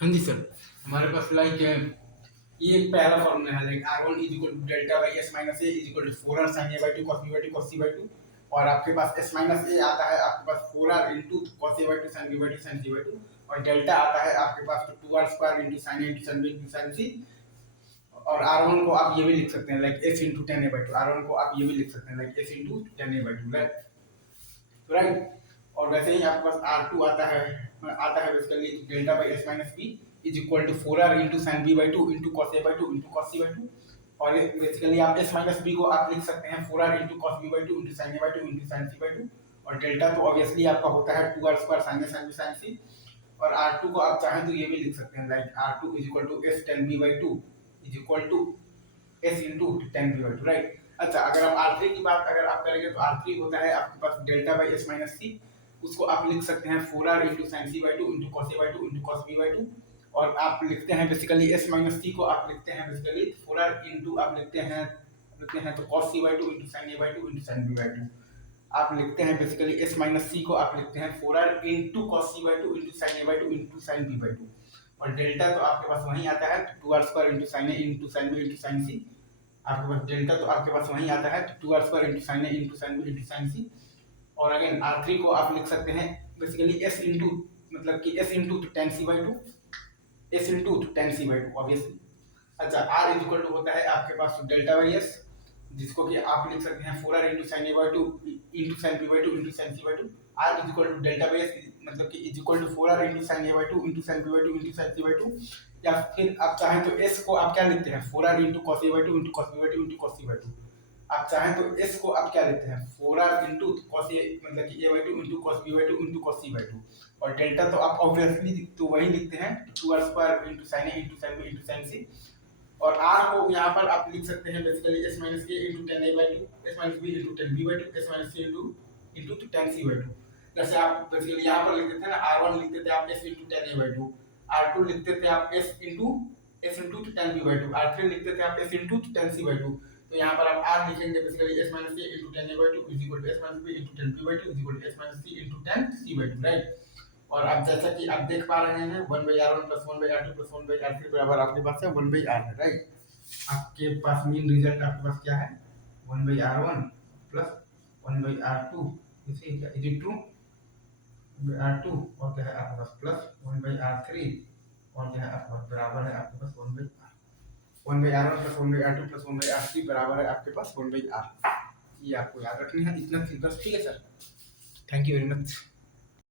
हाँ जी सर, हमारे पास लाइक ये एक पहला फॉर्मूला है like R1 is equal to delta by s minus a is equal to 4R sin a by 2 cos b by 2 cos c by 2 और आपके पास s minus ए आता है आपके पास 4R into cos a by 2 sin b by 2 sin c by 2 और delta आता है आपके पास तो 2R square into sin a into sin b into sin c और R1 को आप ये भी लिख सकते हैं like s into tan a by 2 R1 को आप ये भी लिख सकते हैं like s into tan a by 2 right. और वैसे ही आपके पास R2 आता है basically delta by s minus b is equal to 4R into sine B by two into cos a by two into cos C by two और basically आप s minus b को आप लिख सकते हैं 4R into cos B by two into sine A by two into sine c by two और delta तो obviously आपका होता है 2R स्क्वायर साइन ए साइन बी साइन सी और R2 को आप चाहें तो ये भी लिख सकते हैं like R2 is equal to s tan B by two is equal to s into tan B by two right. अच्छा, अगर आप R3 की बात अगर आप करेंगे तो R3 होता है आपके पास delta by s minus c उसको आप लिख सकते हैं 4R into sine c by two into cos a by two into cos B by two और आप लिखते हैं बेसिकली एस माइनस सी को आप लिखते हैं बेसिकली 4R इंटू आप लिखते हैं तो cos C by two into sine A by two into sine B by two आप लिखते हैं बेसिकली एस माइनस सी को आप लिखते हैं 4R into cos C by two into sine A by two into sine B by two और delta तो आपके पास वहीं आता है 2R square into sine A into sine B into sine C आपके पास डेल्टा तो आपके पास वहीं आता है 2R square into sine A into sine B into sine C और अगेन R3 को आप लिख सकते हैं बेसिकली s इंटू मतलब कि s into tan C by two s into tan C by two obviously. अच्छा, r इज इक्वल टू होता है आपके पास डेल्टा बाई s जिसको कि आप लिख सकते हैं 4R into sine A by two into sine B by two into sine c by two r is equal to delta by s मतलब कि is equal to 4R into sine A by two into sine B by two into sine c by two या फिर आप चाहें तो s को आप क्या लिखते हैं 4R into cos a by two into cos B by two into cos C by two आप चाहें तो s को आप क्या लिखते हैं 4R इंटू कॉस ए मतलब कि a by two into cos B by two into cos C by two और डेल्टा तो आप ऑब्वियसली तो वही लिखते हैं 2R square into sine A into sine B into sine C और r को यहाँ पर आप लिख सकते हैं basically s minus a into tan A by two S minus B into tan B by two S minus C into tan C by to जैसे आप बेसिकली यहाँ पर लिखते थे ना R1 लिखते थे आप s into tan A by two R2 लिखते थे आप s into tan B by two R3 लिखते थे आप s into tan C by two तो यहाँ पर आप r लिखेंगे basically s minus a into tan A by two is equal to s minus b into tan B by two is equal to s minus c into tan C by two right. और आप जैसा कि आप देख पा रहे हैं 1/r1 plus 1/r2 plus 1/r3 बराबर आपके पास है 1/r है राइट। आपके पास मीन रिजल्ट आपके पास क्या है 1/r1 प्लस 1/r2 इसे क्या इज इट ट्रू r2 और क्या है आपके पास प्लस 1/r3 और क्या है आपके पास बराबर है आपके पास 1/r1 plus 1/r2 plus 1/r3 बराबर है आपके पास 1/r। ये आपको याद रखनी है इतना सिंपल ठीक है sir. Thank you very much.